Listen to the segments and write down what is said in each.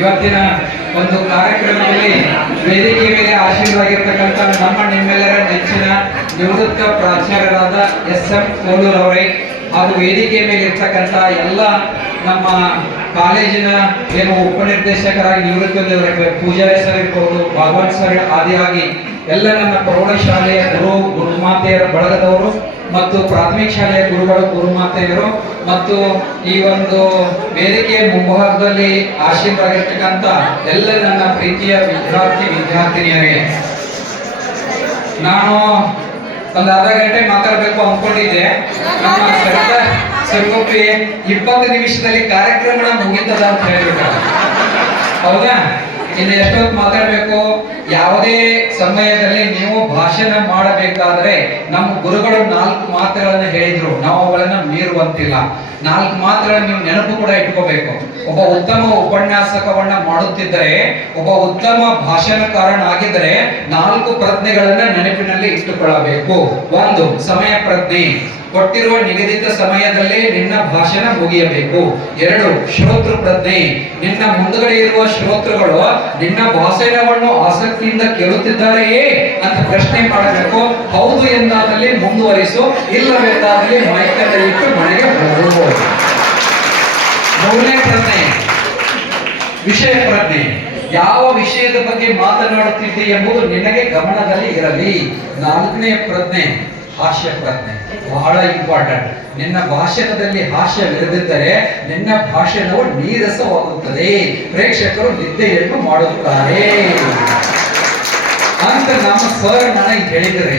ಇವತ್ತಿನ ಒಂದು ಕಾರ್ಯಕ್ರಮದಲ್ಲಿ ವೇದಿಕೆ ಮೇಲೆ ಆಶೀರ್ವಾಗಿರ್ತಕ್ಕಂಥ ನಮ್ಮ ನಿಮ್ಮೆಲ್ಲರ ನೆಚ್ಚಿನ ನಿವೃತ್ತ ಪ್ರಾಚಾರ್ಯರಾದ ಎಸ್.ಎಂ. ಕೋಲೂರ್ ಅವರೇ ಹಾಗೂ ವೇದಿಕೆ ಮೇಲೆ ಇರ್ತಕ್ಕಂಥ ಎಲ್ಲ ನಮ್ಮ ಕಾಲೇಜಿನ ಏನು ಉಪನಿರ್ದೇಶಕರಾಗಿ ನಿವೃತ್ತಿ ಹೊಂದಿದ್ದಾರೆ ಪೂಜಾರಿ ಸರ್ ಇರ್ಬೋದು, ಭಗವಾನ್ ಸರ್ ಆದಿಯಾಗಿ ಎಲ್ಲ ನನ್ನ ಪ್ರೌಢಶಾಲೆಯ ಗುರುಮಾತೆಯರ ಬಳಗದವರು ಮತ್ತು ಪ್ರಾಥಮಿಕ ಶಾಲೆಯ ಗುರುಗಳು ಗುರುಮಾತೆಯರು ಮತ್ತು ಈ ಒಂದು ವೇದಿಕೆಯ ಮುಂಭಾಗದಲ್ಲಿ ಆಶೀರ್ವಾಗಿರ್ತಕ್ಕಂಥ ಎಲ್ಲ ನನ್ನ ಪ್ರೀತಿಯ ವಿದ್ಯಾರ್ಥಿನಿಯರಿಗೆ ನಾನು ಒಂದು ಅರ್ಧ ಗಂಟೆ ಮಾತಾಡಬೇಕು ಅಂದ್ಕೊಂಡಿದ್ದೆ. ನಮ್ಮ ಸರ್ಗೋಪಿ 20 ನಿಮಿಷದಲ್ಲಿ ಕಾರ್ಯಕ್ರಮ ಮುಗಿತದ ಅಂತ ಹೇಳ್ಬೇಕು. ಹೌದಾ? ಇನ್ನು ಎಷ್ಟೊತ್ತು ಮಾತಾಡಬೇಕು? ಯಾವುದೇ ಸಮಯದಲ್ಲಿ ನೀವು ಭಾಷಣ ಮಾಡಬೇಕಾದ್ರೆ ನಮ್ಮ ಗುರುಗಳು 4 ಮಾತುಗಳನ್ನು ಹೇಳಿದ್ರು, ನಾವು ಅವುಗಳನ್ನ ಮೀರುವಂತಿಲ್ಲ. 4 ಮಾತುಗಳನ್ನು ನೀವು ನೆನಪು ಕೂಡ ಇಟ್ಕೋಬೇಕು. ಒಬ್ಬ ಉತ್ತಮ ಉಪನ್ಯಾಸಕವನ್ನ ಮಾಡುತ್ತಿದ್ದರೆ, ಒಬ್ಬ ಉತ್ತಮ ಭಾಷಣಕಾರನಾಗಿದ್ದರೆ 4 ಪ್ರಜ್ಞೆಗಳನ್ನ ನೆನಪಿನಲ್ಲಿ ಇಟ್ಟುಕೊಳ್ಳಬೇಕು. 1 ಸಮಯ ಪ್ರಜ್ಞೆ, ಕೊಟ್ಟಿರುವ ನಿಗದಿತ ಸಮಯದಲ್ಲಿ ನಿನ್ನ ಭಾಷಣ ಮುಗಿಯಬೇಕು. 2 ಶ್ರೋತೃ ಪ್ರಜ್ಞೆ, ನಿನ್ನ ಮುಂದುಗಡೆ ಇರುವ ಶ್ರೋತೃಗಳು ನಿನ್ನ ಭಾಷಣವನ್ನು ಆಸಕ್ತಿಯಿಂದ ಕೇಳುತ್ತಿದ್ದಾರೆಯೇ ಅಂತ ಪ್ರಶ್ನೆ ಮಾಡಬೇಕು. ಹೌದು ಎಂದಾದಲ್ಲಿ ಮುಂದುವರಿಸು, ಇಲ್ಲವೆಂದಾದಲ್ಲಿ ಮೈಕಲ್ಲಿ ಇಟ್ಟು ಮನೆಗೆ ಹೋಗಬಹುದು. 3ನೇ ಪ್ರಜ್ಞೆ ವಿಷಯ ಪ್ರಜ್ಞೆ, ಯಾವ ವಿಷಯದ ಬಗ್ಗೆ ಮಾತನಾಡುತ್ತಿದ್ದೆ ಎಂಬುದು ನಿನಗೆ ಗಮನದಲ್ಲಿ ಇರಲಿ. 4ನೇ ಪ್ರಜ್ಞೆ ಹಾಸ್ಯ ಪ್ರಜ್ಞೆ, ಬಹಳ ಇಂಪಾರ್ಟೆಂಟ್. ನಿನ್ನ ಭಾಷಣದಲ್ಲಿ ಹಾಸ್ಯವಿರದಿದ್ದರೆ ನಿನ್ನ ಭಾಷಣವು ನೀರಸವಾಗುತ್ತದೆ, ಪ್ರೇಕ್ಷಕರು ನಿದ್ದೆಯನ್ನು ಮಾಡುತ್ತಾರೆ ಅಂತ ನಮ್ಮ ಸರ್ ನನಗೆ ಹೇಳಿದ್ರಿ.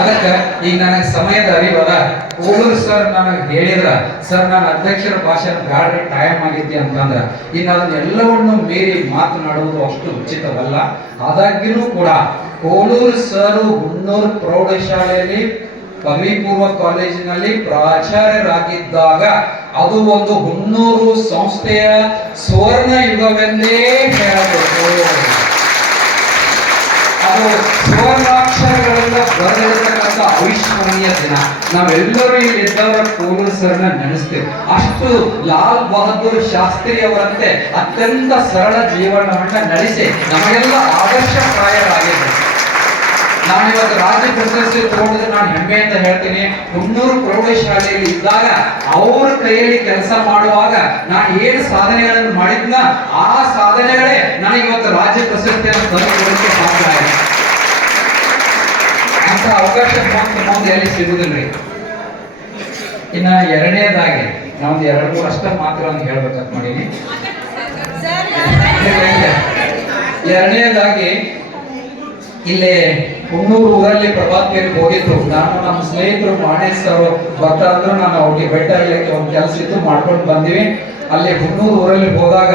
ಅದಕ್ಕೆ ಈಗ ನನಗೆ ಸಮಯದ ಅರಿವಲ್ಲ. ಕೋಲೂರು ಸರ್ ನನಗೆ ಹೇಳಿದ್ರ, ಸರ್ ನಾನು ಅಧ್ಯಕ್ಷರ ಭಾಷಣ ಬ್ಯಾಡ್ರಿ ಟೈಮ್ ಆಗಿದ್ದೆ ಅಂತಂದ್ರ, ಇನ್ನು ಅದನ್ನೆಲ್ಲವನ್ನು ಮೀರಿ ಮಾತನಾಡುವುದು ಅಷ್ಟು ಉಚಿತವಲ್ಲ. ಆದಾಗ್ಯೂ ಕೂಡ ಕೋಲೂರು ಸರ್ ಹುನ್ನೂರು ಪ್ರೌಢಶಾಲೆಯಲ್ಲಿ ಪದವಿ ಪೂರ್ವ ಕಾಲೇಜಿನಲ್ಲಿ ಪ್ರಾಚಾರ್ಯರಾಗಿದ್ದಾಗ ಅದು ಒಂದು ಹುನ್ನೂರು ಸಂಸ್ಥೆಯ ಸುವರ್ಣ ಯುಗವೆಂದೇ ಹೇಳಬೇಕು. ಅದು ಸುವರ್ಣಾಕ್ಷರಗಳಿಂದ ಬರೆದಿರತಕ್ಕಂಥ ಅವಿಸ್ಮರಣೀಯ ದಿನ. ನಾವೆಲ್ಲರೂ ಇಲ್ಲಿ ಇದ್ದವರ ಕೋಲೂರು ಸರ್ನ ನೆನೆಸ್ತೇವೆ. ಅಷ್ಟು ಲಾಲ್ ಬಹದ್ದೂರ್ ಶಾಸ್ತ್ರಿ ಅವರಂತೆ ಅತ್ಯಂತ ಸರಳ ಜೀವನವನ್ನ ನಡೆಸಿ ನಮಗೆಲ್ಲ ಆದರ್ಶಪ್ರಾಯರಾಗಿದೆ. ನಾನಿವತ್ತು ರಾಜ್ಯ ಪ್ರಶಸ್ತಿ ತಗೊಂಡಿದ್ರೆ ನಾನು ಹೆಮ್ಮೆಯಿಂದ ಹೇಳ್ತೀನಿ, ಹುನ್ನೂರು ಪ್ರೌಢಶಾಲೆಯಲ್ಲಿ ಇದ್ದಾಗ ಅವ್ರ ಕೈಯಲ್ಲಿ ಕೆಲಸ ಮಾಡುವಾಗ ನಾನು ಏನು ಸಾಧನೆಗಳನ್ನು ಮಾಡಿದ್ನ ಆ ಸಾಧನೆಗಳೇ ನನಗೆ ಇವತ್ತು ರಾಜ್ಯ ಪ್ರಶಸ್ತಿಯನ್ನು ತಂದುಕೊಡಲಿಕ್ಕೆ ಸಾಧ್ಯ ಆಗಿದೆ. ಅಂತ ಅವಕಾಶ ಮುಂದೆ ಎಲ್ಲಿ ಸಿಗುದಿಲ್ರಿ. ಇನ್ನ 2ನೇದಾಗಿ ನಾವೊಂದು 2-3 ಅಷ್ಟ ಮಾತುಗಳನ್ನು ಹೇಳ್ಬೇಕಂತ ಮಾಡೀನಿ. 2ನೇದಾಗಿ ಇಲ್ಲಿ ಹುನ್ನೂರು ಊರಲ್ಲಿ ಪ್ರಭಾತ್ಗೆ ಹೋಗಿದ್ರು. ನಾನು ನಮ್ಮ ಸ್ನೇಹಿತರು ಮಾಣೇಶ್ ಅವರು ಬರ್ತಾ ಅಂದ್ರು, ನಾನು ಅವ್ರಿಗೆ ಬೆಟ್ಟ ಇಲ್ಲಕ್ಕೆ ಒಂದು ಕೆಲಸ ಇತ್ತು ಮಾಡ್ಕೊಂಡು ಬಂದಿವಿ. ಅಲ್ಲಿ ಹುನ್ನೂರು ಊರಲ್ಲಿ ಹೋದಾಗ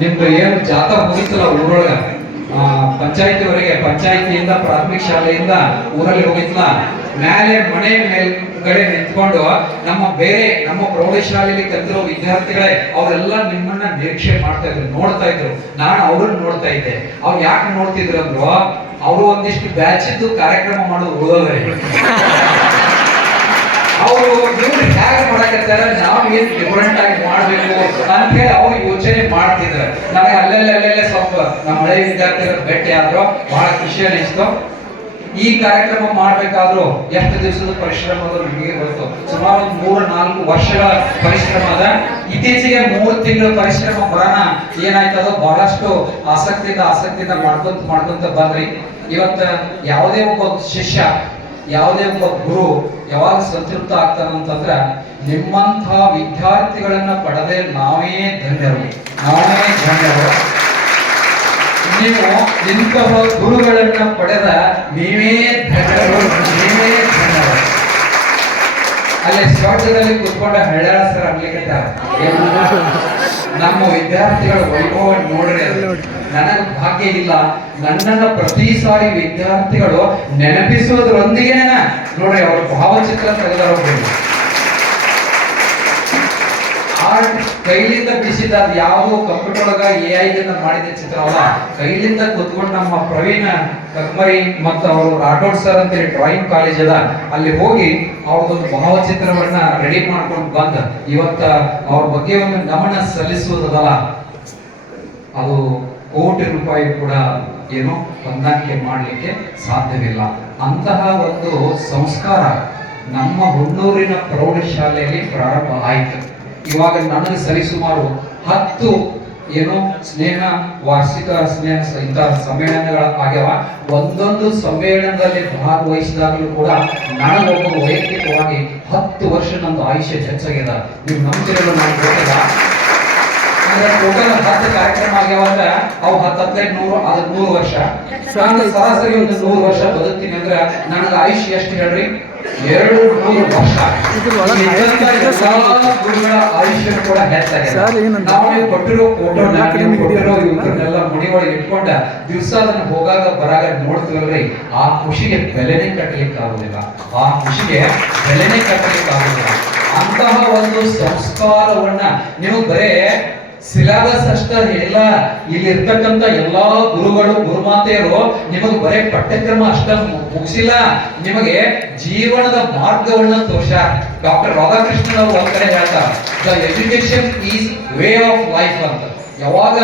ನಿಮ್ದು ಏನು ಜಾಥಾ ಮುಗಿತಲ್ಲ ಊರೊಳಗ, ಪಂಚಾಯತಿವರೆಗೆ, ಪಂಚಾಯತಿಯಿಂದ ಪ್ರಾಥಮಿಕ ಶಾಲೆಯಿಂದ ಊರಲ್ಲಿ ಹೋಗಿತ್ತಲ್ಲ, ಮೇಲೆ ಮನೆ ಮೇಲ್ಗಡೆ ನಿಂತ್ಕೊಂಡು ನಮ್ಮ ಪ್ರೌಢಶಾಲೆಯಲ್ಲಿ ಕಲಿತಿರೋ ವಿದ್ಯಾರ್ಥಿಗಳೇ ಅವರೆಲ್ಲ ನಿಮ್ಮನ್ನ ನಿರೀಕ್ಷೆ ಮಾಡ್ತಾ ಇದ್ರು, ನೋಡ್ತಾ ಇದ್ರು. ನಾನು ಅವ್ರನ್ನ ನೋಡ್ತಾ ಇದ್ದೆ. ಅವ್ರು ಯಾಕೆ ನೋಡ್ತಿದ್ರು ಅಂದ್ರು, ಅವರು ಒಂದಿಷ್ಟು ಬ್ಯಾಚ್ ಇದ್ದು ಕಾರ್ಯಕ್ರಮ ಮಾಡೋದು ಉಳಿದವರೇ. ಅವರು ಇವ್ರು ಹೇಗೆ ಮಾಡಕತ್ತಾರ, ನಾವು ಏನ್ ಡಿಫರೆಂಟ್ ಆಗಿ ಮಾಡ್ಬೇಕು ಅಂತ ಹೇಳಿ ಅವ್ರು ಯೋಚನೆ ಮಾಡ್ತಿದ್ರು. ನನಗೆ ಅಲ್ಲೆಲ್ಲೇ ಸ್ವಲ್ಪ ನಮ್ಮ ಹಳೆ ವಿದ್ಯಾರ್ಥಿಗಳ ಭೇಟಿ ಆದ್ರು, ಬಹಳ ಖುಷಿ ಅನಿಸ್ತು. ಈ ಕಾರ್ಯಕ್ರಮ ಮಾಡ್ಬೇಕಾದ್ರೂ ಎಷ್ಟು ದಿವಸದ ಪರಿಶ್ರಮ ಅದು ನಿಮಗೆ ಗೊತ್ತು. ಸುಮಾರು 3-4 ವರ್ಷಗಳ ಪರಿಶ್ರಮ ಅದ. ಇತ್ತೀಚೆಗೆ 3 ತಿಂಗಳ ಪರಿಶ್ರಮ ಬರೋಣ ಏನಾಯ್ತದೋ ಬಹಳಷ್ಟು ಆಸಕ್ತಿಯಿಂದ ಮಾಡ್ಕೊಂತ ಬಂದ್ರಿ. ಇವತ್ತ ಯಾವುದೇ ಒಬ್ಬ ಶಿಷ್ಯ, ಯಾವುದೇ ಒಬ್ಬ ಗುರು ಯಾವಾಗ ಸಂತೃಪ್ತ ಆಗ್ತಾನಂತಂದ್ರ ನಿಮ್ಮಂಥ ವಿದ್ಯಾರ್ಥಿಗಳನ್ನ ಪಡೆದೇ ನಾವೇ ಧನ್ಯರು. ನೀವು ಇಂತಹ ಗುರುಗಳನ್ನ ಪಡೆದ ನೀವೇ ಧನ್ಯರು. ಅಲ್ಲಿ ಸ್ವರ್ಗದಲ್ಲಿ ಕುತ್ಕೊಂಡ ಹಳ್ಯಾಸರ ಆಗ್ಲಿಕ್ಕೆ ನಮ್ಮ ವಿದ್ಯಾರ್ಥಿಗಳ ವೈಭವ ನೋಡ್ರಿ. ನನಗೆ ಭಾಗ್ಯ ಇಲ್ಲ, ನನ್ನನ್ನ ಪ್ರತಿ ಸಾರಿ ವಿದ್ಯಾರ್ಥಿಗಳು ನೆನಪಿಸುವುದರೊಂದಿಗೆ ನೋಡ್ರಿ ಅವ್ರ ಭಾವಚಿತ್ರ ತೆಗೆದವರು. ಆರ್ಟ್ ಕೈಲಿಂದ ಬಿಡಿಸಿದ, ಅದು ಯಾವುದು ಕಂಪ್ಯೂಟರ್ ಒಳಗ AI ಮಾಡಿದ ಚಿತ್ರವಲ್ಲ, ಕೈಲಿಂದ ಕುತ್ಕೊಂಡು ನಮ್ಮ ಪ್ರವೀಣ್ ಕಕ್ಮರಿ ಮತ್ತು ಅವರು ರಾಠೋಡ್ ಸರ್ ಅಂತೇಳಿ ಡ್ರಾಯಿಂಗ್ ಕಾಲೇಜ್ ಅದ, ಅಲ್ಲಿ ಹೋಗಿ ಅವ್ರದೊಂದು ಭಾವಚಿತ್ರವನ್ನ ರೆಡಿ ಮಾಡ್ಕೊಂಡು ಬಂದ ಇವತ್ತ ಅವ್ರ ಬಗ್ಗೆ ಒಂದು ನಮನ ಸಲ್ಲಿಸುವುದಲ್ಲ. ಅದು ಕೋಟಿ ರೂಪಾಯಿ ಕೂಡ ಏನು ಹೊಂದಾಣಿಕೆ ಮಾಡಲಿಕ್ಕೆ ಸಾಧ್ಯವಿಲ್ಲ. ಅಂತಹ ಒಂದು ಸಂಸ್ಕಾರ ನಮ್ಮ ಹುಣ್ಣೂರಿನ ಪ್ರೌಢಶಾಲೆಯಲ್ಲಿ ಪ್ರಾರಂಭ ಆಯಿತು. ಇವಾಗ ನನಗೆ ಸರಿಸುಮಾರು 10 ಏನು ಸ್ನೇಹ ವಾರ್ಷಿಕ ಸ್ನೇಹ ಇಂತಹ ಸಮ್ಮೇಳನಗಳ ಆಗ್ಯಾವ. ಒಂದೊಂದು ಸಮ್ಮೇಳನದಲ್ಲಿ ಭಾಗವಹಿಸಿದಾಗಲೂ ಕೂಡ ನನಗೊಬ್ಬ ವೈಯಕ್ತಿಕವಾಗಿ 10 ವರ್ಷ ನಂದು ಆಯುಷ್ಯ ಹೆಚ್ಚಾಗ್ಯದ. ನೀವು ನಂಬ್ತಿರಲ್ಲ, ನಾನು ಗೊತ್ತಿಲ್ಲ. ಅಂದ್ರೆ ಟೋಟಲ್ 10 ಕಾರ್ಯಕ್ರಮ ಆಗ್ಯಾವ ಅಂದ್ರೆ ಅವು 10 100 ಅದು 100 ವರ್ಷ. ನಾನು ಸರಾಸರಿ ಒಂದು 100 ವರ್ಷ ಬದುಕ್ತೀನಿ ಅಂದ್ರೆ ನನಗೆ ಆಯುಷ್ಯ ಎಷ್ಟು ಹೇಳ್ರಿ? 200 ವರ್ಷ. ಗುರುಗಳ ಆಯುಷ್ಯ ಕೂಡ ಹೆಚ್ಚಾಗಿದೆ. ನಾವು ಕೊಟ್ಟಿರೋ ಫೋಟೋ ಕೊಟ್ಟಿರೋ ಇವ್ರನ್ನೆಲ್ಲ ಮನೆ ಒಳಗೆ ಇಟ್ಕೊಂಡ ದಿವಸ ಅದನ್ನ ಹೋಗಾಗ ಬರಾಗ ನೋಡ್ತೀವಲ್ರಿ, ಆ ಖುಷಿಗೆ ಬೆಲೆನೇ ಕಟ್ಟಲಿಕ್ಕೆ ಆಗುದಿಲ್ಲ. ಆ ಖುಷಿಗೆ ಬೆಲೆನೇ ಕಟ್ಟಲಿಕ್ಕೆ ಆಗುದಿಲ್ಲ. ಅಂತಹ ಒಂದು ಸಂಸ್ಕಾರವನ್ನ ನೀವು ಬರೇ ಸಿಲೆಬಸ್ ಅಷ್ಟ ಇಲ್ಲ, ಇಲ್ಲಿ ಇರ್ತಕ್ಕಂಥ ಎಲ್ಲಾ ಗುರುಗಳು ಗುರುಮಾತೆಯರು ನಿಮಗೆ ಬರೇ ಪಠ್ಯಕ್ರಮ ಅಷ್ಟ ಮುಗಿಸಿಲ್ಲ, ನಿಮಗೆ ಜೀವನದ ಮಾರ್ಗವನ್ನ ತೋರ್ಸ್ಯಾರ. ಡಾಕ್ಟರ್ ರಾಧಾಕೃಷ್ಣನ್ ಅವರು ಒಂದ್ ಕಡೆ ಹೇಳ್ತಾರೆ, the education is way of life ಅಂತ. ಯಾವಾಗ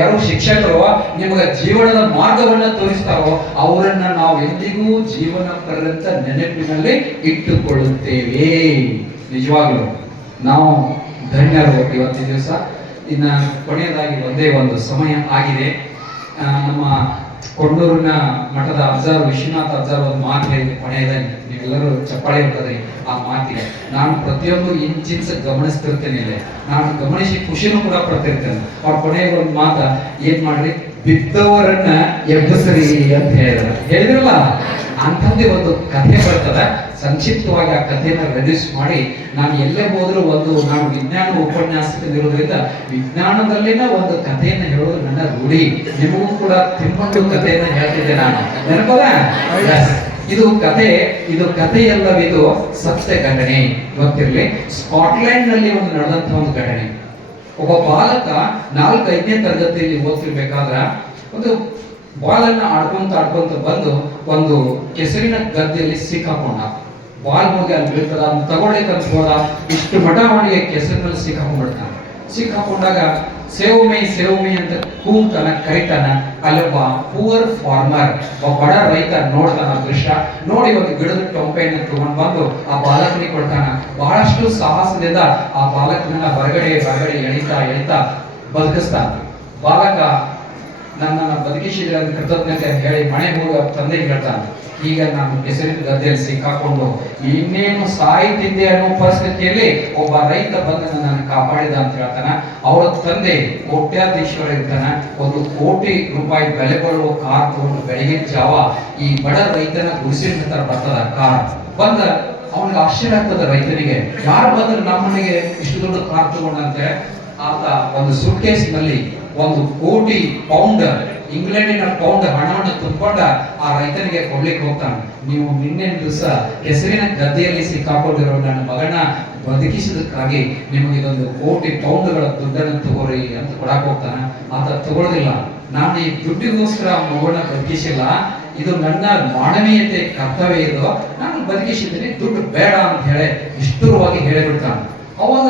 ಯಾರು ಶಿಕ್ಷಕರು ನಿಮಗೆ ಜೀವನದ ಮಾರ್ಗವನ್ನ ತೋರಿಸ್ತಾರೋ ಅವರನ್ನ ನಾವು ಎಂದಿಗೂ ಜೀವನ ಪರ್ಯಂತ ನೆನಪಿನಲ್ಲಿ ಇಟ್ಟುಕೊಳ್ಳುತ್ತೇವೆ. ನಿಜವಾಗ್ಲೂ ನಾವು ಧನ್ಯರು ಇವತ್ತಿನ ದಿವಸ. ಇನ್ನ ಕೊನೆಯದಾಗಿ ಒಂದೇ ಒಂದು ಸಮಯ ಆಗಿದೆ. ನಮ್ಮ ಕೊಂಡೂರಿನ ಮಠದ ಅಜ್ಜಾರು ವಿಶ್ವನಾಥ ಅಜ್ಜಾರು ಒಂದು ಮಾತು ಹೇಳಿದ್ರು ಕೊನೆಯದಾಗಿ, ನೀವೆಲ್ಲರೂ ಚಪ್ಪಾಳೆ ಇರ್ತದ್ರಿ ಆ ಮಾತಿಗೆ. ನಾನು ಪ್ರತಿಯೊಂದು ಇಂಚಿನ್ಸ್ ಗಮನಿಸ್ತಿರ್ತೇನೆ, ನಾನು ಗಮನಿಸಿ ಖುಷಿನೂ ಕೂಡ ಪಡ್ತಿರ್ತೇನೆ. ಅವ್ರ ಕೊನೆಯ ಒಂದು ಮಾತ ಏನ್ ಮಾಡ್ರಿ, ಬಿದ್ದವರನ್ನ ಎಬ್ಬಸರಿ ಅಂತ ಹೇಳಿದ್ರಲ್ಲ, ಅಂಥದ್ದೇ ಒಂದು ಕಥೆ ಬರ್ತದ. ಸಂಕ್ಷಿಪ್ತವಾಗಿ ಆ ಕಥೆಯನ್ನು ರೆಡ್ಯೂಸ್ ಮಾಡಿ ನಾನು ಎಲ್ಲೇ ಹೋದ್ರೂ ನಾನು ವಿಜ್ಞಾನ ಉಪನ್ಯಾಸಕನಿರೋದ್ರಿಂದ ವಿಜ್ಞಾನದಲ್ಲಿನ ಒಂದು ಕಥೆಯನ್ನು ಹೇಳೋದು ನನ್ನ ರೂಢಿ. ನಿಮಗೂ ಕೂಡ ತಿಮ್ಮಟ್ಟು ಕಥೆಯನ್ನು ಹೇಳ್ತಿದ್ದೆ ನಾನು, ನೆನಪದ? ಇದು ಕಥೆಯಲ್ಲವಿದು ಸತ್ಯ ಘಟನೆ. ಇವತ್ತಿರ್ಲಿ ಸ್ಕಾಟ್ಲೆಂಡ್ ನಲ್ಲಿ ನಡೆದಂತಹ ಒಂದು ಘಟನೆ. ಒಬ್ಬ ಬಾಲಕ 4-5ನೇ ತರಗತಿಯಲ್ಲಿ ಓದ್ತಿರ್ಬೇಕಾದ್ರ ಒಂದು ಬಾಲನ್ನ ಆಡ್ಕೊಂತ ಬಂದು ಒಂದು ಕೆಸರಿನ ಗದ್ದೆಯಲ್ಲಿ ಸಿಕ್ಕಾಕೊಂಡ. ಬಾಲ್ ಹೋಗಿ ಅಲ್ಲಿ ಬೀಳ್ತದ, ತಗೊಳ್ಳಿಕ್ಕಂತ ಹೋದ, ಇಷ್ಟು ಮಠ ಅವನಿಗೆ ಕೆಸರಿನಲ್ಲಿ ಸಿಕ್ಕಾಕೊಂಡ್ಬಿಡ್ತಾನೆ. ಸಿಕ್ಕಾಕೊಂಡಾಗ ಸೇವ್ ಮೀ ಅಂತ ಕೂಗ್ತಾನ, ಕರಿತಾನ. ಅಲ್ಲೊಬ್ಬ ಪೂವರ್ ಫಾರ್ಮರ್, ಒಬ್ಬ ಬಡ ರೈತ ನೋಡ್ತಾನ ದೃಶ್ಯ. ನೋಡಿ ಒಂದು ಗಿಡದ ಟೊಂಪೆಯನ್ನು ತಗೊಂಡು ಬಂದು ಆ ಬಾಲಕನಿಗೆ ಕೊಡ್ತಾನ. ಬಹಳಷ್ಟು ಸಾಹಸದಿಂದ ಆ ಬಾಲಕನನ್ನ ಹೊರಗಡೆ ಎಳಿತಾ ಬದುಕಿಸ್ತಾನ. ಬಾಲಕ ನನ್ನನ್ನು ಬದುಕಿಸಿದ್ರೆ ಅಂತ ಕೃತಜ್ಞತೆ ಹೇಳಿ ಮನೆಗೆ ಹೋಗಿ ತಂದೆಗೆ ಹೇಳ್ತಾನೆ, ಈಗ ನಾನು ಕೆಸರಿನ ಗದ್ದೆಯಲ್ಲಿ ಸಿಕ್ಕಾಕೊಂಡು ಇನ್ನೇನು ಸಾಯ್ತಿದ್ದೆ ಅನ್ನೋ ಪರಿಸ್ಥಿತಿಯಲ್ಲಿ ಒಬ್ಬ ರೈತ ಬಂದು ನನ್ನನ್ನು ಕಾಪಾಡಿದ ಅಂತ ಹೇಳ್ತಾನ. ಅವರ ತಂದೆ ಕೋಟ್ಯಾಧೀಶ್ವರ ಇರ್ತಾನ. 1 ಕೋಟಿ ರೂಪಾಯಿ ಬೆಲೆ ಬರುವ ಕಾರ್ ತಗೊಂಡು ಬೆಳಗಿನ ಜಾವ ಈ ಬಡ ರೈತನ ಗುಡಿಸಿನ ಹತ್ರ ಬರ್ತದ ಕಾರ್. ಬಂದ ಅವನಿಗೆ ಆಶ್ಚರ್ಯ ಆಗ್ತದ ರೈತನಿಗೆ, ಯಾರು ಬಂದ್ರೆ ನಮ್ಮ ಮನೆಗೆ ಇಷ್ಟು ದೊಡ್ಡ ಕಾರ್ ತಗೊಂಡಂತೆ. ಆತ ಒಂದು ಸುಟ್ಕೇಸ್ ನಲ್ಲಿ 1 ಕೋಟಿ ಪೌಂಡ್, ಇಂಗ್ಲೆಂಡಿನ ಪೌಂಡ್ ಹಣವನ್ನು ತುಂಬಿಕೊಂಡ ಆ ರೈತನಿಗೆ ಕೊಡ್ಲಿಕ್ಕೆ ಹೋಗ್ತಾನೆ. ನೀವು ನಿನ್ನೆ ದಿವಸ ಕೆಸರಿನ ಗದ್ದೆಯಲ್ಲಿ ಸಿಕ್ಕಾಕೊಂಡಿರೋ ನನ್ನ ಮಗನ ಬದುಕಿಸಿದಕ್ಕಾಗಿ ನಿಮಗೆ ಇದೊಂದು 1 ಕೋಟಿ ಪೌಂಡ್ಗಳ ದುಡ್ಡನ್ನು ತಗೋರಿ ಅಂತ ಕೊಡಕ್ ಹೋಗ್ತಾನ. ಆತ ತಗೊಳ್ಳೋದಿಲ್ಲ. ನಾನು ಈ ದುಡ್ಡಿಗೋಸ್ಕರ ಮಗುವನ್ನ ಬದುಕಿಸಿಲ್ಲ, ಇದು ನನ್ನ ಮಾನವೀಯತೆ ಕರ್ತವ್ಯ, ಇದು ನಾನು ಬದುಕಿಸಿದ್ದೀನಿ, ದುಡ್ಡು ಬೇಡ ಅಂತ ಹೇಳಿ ನಿಷ್ಠುರವಾಗಿ ಹೇಳಿಬಿಡ್ತಾನೆ. ಅವಾಗ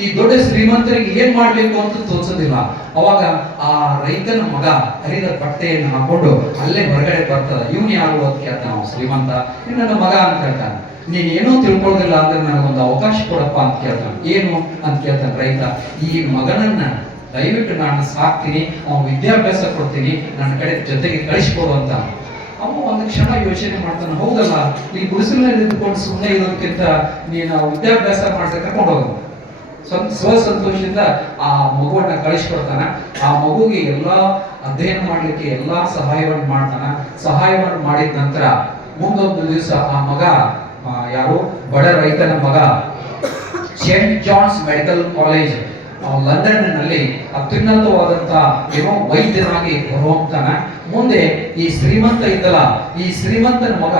ಈ ದೊಡ್ಡ ಶ್ರೀಮಂತರಿಗೆ ಏನ್ ಮಾಡ್ಬೇಕು ಅಂತ ತೋರಿಸೋದಿಲ್ಲ. ಅವಾಗ ಆ ರೈತನ ಮಗ ಹರಿದ ಬಟ್ಟೆಯನ್ನು ಹಾಕೊಂಡು ಅಲ್ಲೇ ಹೊರಗಡೆ ಬರ್ತದ. ಇವನು ಯಾರು ಅಂತ ಕೇಳ್ತಾನ. ಶ್ರೀಮಂತ ನನ್ನ ಮಗ ಅಂತ ಹೇಳ್ತಾನೆ. ನೀನ್ ಏನೂ ತಿಳ್ಕೊಳ್ಳೋದಿಲ್ಲ ಅಂದ್ರೆ ನನಗೊಂದು ಅವಕಾಶ ಕೊಡಪ್ಪ ಅಂತ ಕೇಳ್ತಾನೆ. ಏನು ಅಂತ ಕೇಳ್ತಾನೆ ರೈತ. ಈ ಮಗನನ್ನ ದಯವಿಟ್ಟು ನಾನು ಸಾಕ್ತೀನಿ, ಅವನು ವಿದ್ಯಾಭ್ಯಾಸ ಕೊಡ್ತೀನಿ, ನನ್ನ ಕಡೆ ಜೊತೆಗೆ ಕಳಿಸ್ಕೊಡು ಅಂತ. ಅವ ಒಂದು ಕ್ಷಣ ಯೋಚನೆ ಮಾಡ್ತಾನೆ, ಹೌದಲ್ಲ, ಈ ಗುಡಿಸಲಿನಲ್ಲಿ ನಿಂತ್ಕೊಂಡು ಸುಮ್ಮನೆ ಇರೋದಕ್ಕಿಂತ ನೀನು ವಿದ್ಯಾಭ್ಯಾಸ ಮಾಡಿದ್ರೆ ಕರ್ಕೊಂಡು ಹೋಗ. ಸ್ವಸಂತೋಷದಿಂದ ಆ ಮಗುವನ್ನ ಕಳಿಸ್ಕೊಡ್ತಾನ. ಆ ಮಗುಗೆ ಎಲ್ಲಾ ಅಧ್ಯಯನ ಮಾಡ್ಲಿಕ್ಕೆ ಎಲ್ಲಾ ಸಹಾಯವನ್ನು ಮಾಡ್ತಾನ. ಸಹಾಯವನ್ನು ಮಾಡಿದ ನಂತರ ಮುಂದೊಂದು ದಿವಸ ಆ ಮಗ, ಯಾರು ಬಡ ರೈತನ ಮಗ, ಸೇಂಟ್ ಜಾನ್ಸ್ ಮೆಡಿಕಲ್ ಕಾಲೇಜ್ ಲಂಡನ್ನಲ್ಲಿ ಅತ್ಯುನ್ನತವಾದಂತಹ ವೈದ್ಯರಾಗಿ ಹೊರಹೋಗ್ತಾನ. ಮುಂದೆ ಈ ಶ್ರೀಮಂತ ಇದ್ದಲ್ಲ, ಈ ಶ್ರೀಮಂತನ ಮಗ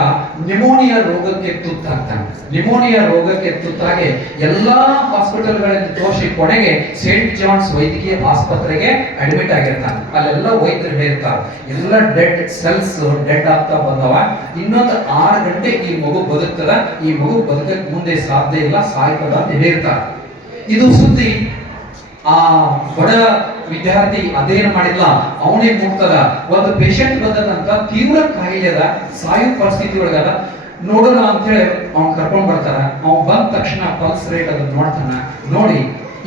ನಿಮೋನಿಯಾ ರೋಗಕ್ಕೆ ತುತ್ತಾಗ್ತಾನೆ. ನಿಮೋನಿಯಾ ರೋಗಕ್ಕೆ ತುತ್ತಾಗಿ ಎಲ್ಲಾ ಹಾಸ್ಪಿಟಲ್ಗಳಲ್ಲಿ ತೋರಿಸಿ ಕೊನೆಗೆ ಸೇಂಟ್ ಜಾನ್ಸ್ ವೈದ್ಯಕೀಯ ಆಸ್ಪತ್ರೆಗೆ ಅಡ್ಮಿಟ್ ಆಗಿರ್ತಾನೆ. ಅಲ್ಲೆಲ್ಲ ವೈದ್ಯರು ಹೇಳ್ತಾರೆ, ಎಲ್ಲ ಡೆಡ್ ಸೆಲ್ಸ್ ಡೆಡ್ ಆಗ್ತಾ ಬಂದವ, ಇನ್ನೊಂದು 6 ಗಂಟೆ ಈ ಮಗು ಬದುಕ್ತದ, ಈ ಮಗು ಬದುಕಕ್ಕೆ ಮುಂದೆ ಸಾಧ್ಯ ಇಲ್ಲ, ಸಾಯ್ತದ ಅಂತ ಹೇಳ್ತಾರೆ. ಇದು ಸುದ್ದಿ ಆ ಬಡ ವಿದ್ಯಾರ್ಥಿ ಅದೇನು ಮಾಡಿಲ್ಲ, ಅವನೇ ಮುಗ್ತದ. ಒಂದು ಪೇಷಂಟ್ ಬಂದಂತ ತೀವ್ರ ಕಾಯಿಲೆದ, ಸಾಯು ಪರಿಸ್ಥಿತಿ ಒಳಗದ, ನೋಡೋಣ ಅಂತ ಹೇಳಿ ಅವ್ನ್ ಕರ್ಕೊಂಡ್ ಬರ್ತಾರ. ಅವ್ನ್ ಬಂದ ತಕ್ಷಣ ಪಲ್ಸ್ ರೇಟ್ ಅದನ್ನ ನೋಡ್ತಾನ. ನೋಡಿ,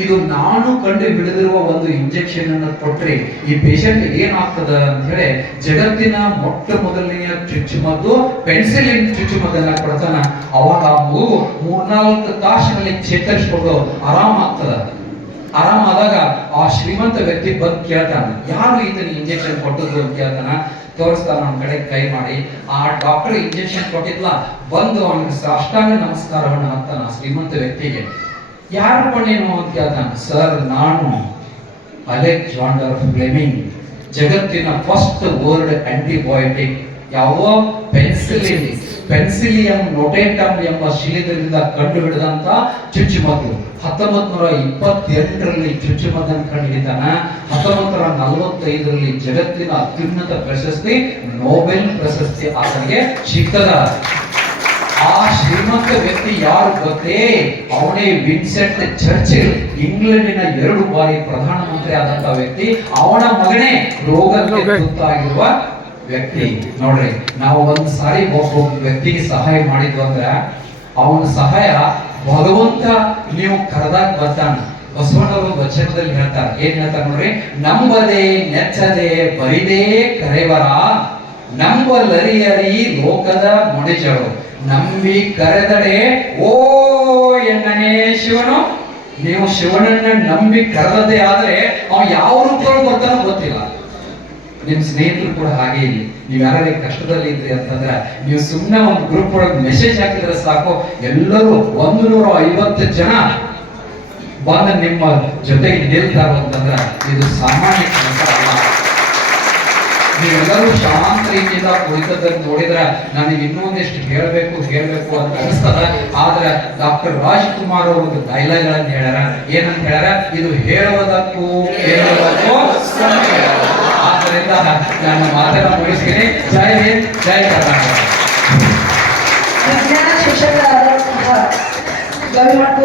ಇದು ನಾನು ಕಂಡು ಹಿಡಿದಿರುವ ಒಂದು ಇಂಜೆಕ್ಷನ್ ಅನ್ನು ಕೊಟ್ರೆ ಈ ಪೇಷಂಟ್ ಏನಾಗ್ತದ ಅಂತ ಹೇಳಿ ಜಗತ್ತಿನ ಮೊಟ್ಟ ಮೊದಲನೆಯ ಚುಚ್ಚುಮದ್ದು ಪೆನ್ಸಿಲಿನ್ ಚುಚ್ಚುಮದ್ದನ್ನ ಕೊಡ್ತಾನ. ಅವಾಗ ಆ ಮಗು 3-4 ತಾಸಿನಲ್ಲಿ ಚೇತರಿಸ್ಕೊಂಡು ಆರಾಮಾಗ್ತದ. ಆರಾಮಾದಾಗ ಆ ಶ್ರೀಮಂತ ವ್ಯಕ್ತಿ ಬಂದು ಕೇಳ್ತಾನ, ಯಾರು ಈತನ ಇಂಜೆಕ್ಷನ್ ಕೊಟ್ಟದ್ದು ಅಂತ ಕೇಳ್ತಾನ. ತೋರಿಸ್ತಾನ ಅವನ ಕಡೆ ಕೈ ಮಾಡಿ. ಆ ಡಾಕ್ಟರ್ ಇಂಜೆಕ್ಷನ್ ಕೊಟ್ಟಿದ್ಲ, ಬಂದು ಅವನಿಗೆ ಸಾಷ್ಟಾಂಗ ನಮಸ್ಕಾರವನ್ನು ಹಾಕ್ತಾನ ಶ್ರೀಮಂತ ವ್ಯಕ್ತಿಗೆ. ಯಾರು ಕೊಂಡೇನು ಅಂತ ಕೇಳ್ತಾನ. ಸರ್, ನಾನು ಅಲೆಕ್ಸಾಂಡರ್ ಫ್ಲೆಮಿಂಗ್, ಜಗತ್ತಿನ ಫಸ್ಟ್ ವರ್ಲ್ಡ್ ಆಂಟಿಬಯೋಟಿಕ್ ಯಾವ ಪೆನ್ಸಿಲಿಯಂ ನೋಟೇಟಮ್ ಎಂಬ ಶಿಲೀಂಧ್ರದಿಂದ ಕಂಡು ಹಿಡಿದಂತ ಚುಚ್ಚುಮದ್ದು. 1928ರಲ್ಲಿ ಚುಚ್ಚುಮದ್ದನ್ನು ಕಂಡು ಹಿಡಿತಾನ. 1945ರಲ್ಲಿ ಜಗತ್ತಿನ ಅತ್ಯುನ್ನತ ಪ್ರಶಸ್ತಿ ನೊಬೆಲ್ ಪ್ರಶಸ್ತಿ ಆತನಿಗೆ ಸಿಗ್ತದ. ಆ ಶ್ರೀಮಂತ ವ್ಯಕ್ತಿ ಯಾರು ಗೊತ್ತೇ? ಅವನೇ ವಿನ್ಸೆಂಟ್ ಚರ್ಚಿಲ್, ಇಂಗ್ಲೆಂಡಿನ 2 ಬಾರಿ ಪ್ರಧಾನಮಂತ್ರಿ ಆದಂತ ವ್ಯಕ್ತಿ. ಅವನ ಮಗನೇ ರೋಗಕ್ಕೆ ತುತ್ತಾಗಿರುವ ವ್ಯಕ್ತಿ. ನೋಡ್ರಿ, ನಾವು ಒಂದು ಸಾರಿ ಒಬ್ಬ ವ್ಯಕ್ತಿಗೆ ಸಹಾಯ ಮಾಡಿದ್ವು ಅಂದ್ರ ಅವನ ಸಹಾಯ ಭಗವಂತ ನೀವು ಕರೆದಾಗ ಬರ್ತಾನ. ಬಸವಣ್ಣವರು ವಚನದಲ್ಲಿ ಹೇಳ್ತಾರೆ, ಏನ್ ಹೇಳ್ತಾರೆ ನೋಡ್ರಿ, ನಂಬದೆ ನೆಚ್ಚದೆ ಬರಿದೇ ಕರೆವರ, ನಂಬಲರಿಯರಿ ಲೋಕದ ಮೊಣಿಜರು, ನಂಬಿ ಕರೆದಡೆ ಓ ಎನ್ನನೇ ಶಿವನು. ನೀವು ಶಿವನನ್ನ ನಂಬಿ ಕರೆದದೇ ಆದ್ರೆ ಅವ ಯಾವ ರೂಪಗಳು ಬರ್ತಾನೋ ಗೊತ್ತಿಲ್ಲ. ನಿಮ್ ಸ್ನೇಹಿತರು ಕೂಡ ಹಾಗೆ ಇಲ್ಲಿ. ನೀವು ಯಾರೇ ಕಷ್ಟದಲ್ಲಿ ಇದ್ರಿ ಅಂತಂದ್ರೆ ನೀವು ಸುಮ್ಮನೆ ಒಂದು ಗ್ರೂಪ್ ಒಳಗೆ ಮೆಸೇಜ್ ಹಾಕಿದ್ರೆ ಸಾಕು, ಎಲ್ಲರೂ 150 ಜನ ಬಂದ ನಿಮ್ಮ ಜೊತೆಗೆ ನಿಲ್ತಾರೆ ಅಂತಂದ್ರೆ ಇದು ಸಾಮಾನ್ಯ ಕೆಲಸ ಅಲ್ಲ. ನೀವೆಲ್ಲರೂ ಶಾಂತ ರೀತಿಯಿಂದ ಕುಳಿತದ್ದನ್ನು ನೋಡಿದ್ರೆ ನನಗೆ ಇನ್ನೊಂದಿಷ್ಟು ಹೇಳಬೇಕು ಅಂತ ಅನಿಸ್ತದ. ಆದ್ರೆ ಡಾಕ್ಟರ್ ರಾಜ್ಕುಮಾರ್ ಅವರು ಒಂದು ಡೈಲಾಗ್ ಗಳನ್ನ ಹೇಳ್ಯಾರ. ಏನಂತ ಹೇಳ್ಯಾರ? ಇದು ಹೇಳುವುದಕ್ಕೂ ಕೇಳುವುದಕ್ಕೂ. ಆದ್ದರಿಂದ ನಾನು ಮಾತನ್ನ ಮುಗಿಸ್ತೀನಿ. ಜೈ ಹಿಂದ್, ಜೈ ಕರ್ನಾಟಕ. ವಿಜ್ಞಾನ ಶಿಕ್ಷಕರಾದಂತಹ Gavimath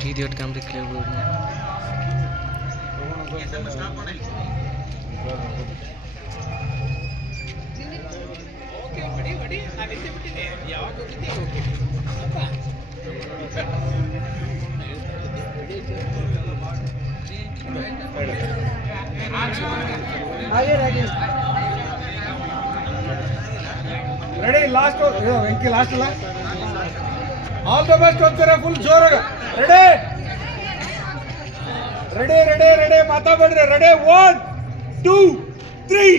T-Dot camera clear board. Ready? Last one. Venki, last one. All the best ಹೋಗ್ತಾರೆ ಫುಲ್ ಜೋರಾಗ. ರೆಡಿ ಮಾತಾಡ್ಬೇಡ್ರಿ. ರೆಡಿ 1 2 3